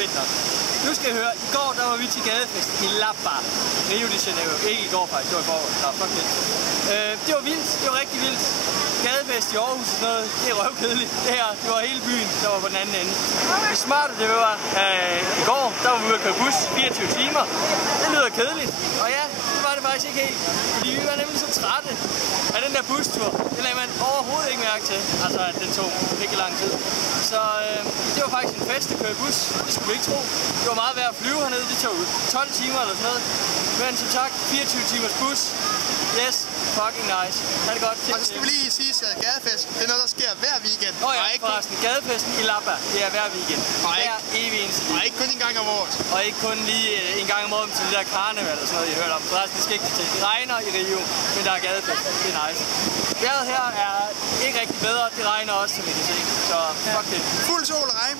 fedt nok. Nu skal I høre, i går der var vi til gadefest i Lapa, Rio de Janeiro. Ikke i går faktisk, det var i forgårs. Det var vildt, det var rigtig vildt. Gadefest i Aarhus og noget, det er røvkedeligt. Det var hele byen, der var på den anden ende. Det smarte det var, i går der var vi ude at køre bus 24 timer. Det lyder kedeligt, og ja, det var det faktisk ikke helt. Fordi vi var nemlig så trætte af den der bustur. Det lagde man overhovedet ikke mærke til. Altså, at den tog ikke lang tid. Så det var faktisk en fest at køre bus. Det skulle vi ikke tro. Det var meget værd at flyve hernede. Det tog 12 timer eller sådan noget. Men som sagt, 24 timers bus. Yes, fucking nice. Ha' det godt. Og så skal vi lige sige, at gadefest, det er noget, der sker hver weekend. Ja, ikke forresten. Gadefesten i Lapa, det er hver weekend. Hver evig eneste weekend. Og ikke kun en gang om året. Og ikke kun lige en gang om året til det der karneval eller sådan noget, I hørte om. Forresten, det skal ikke til. Det regner i Rio, men der er gadefest. Det er nice. Vejret her er ikke rigtig bedre. Det regner også, som I kan se. Så fuck det. Fuld sol og regn.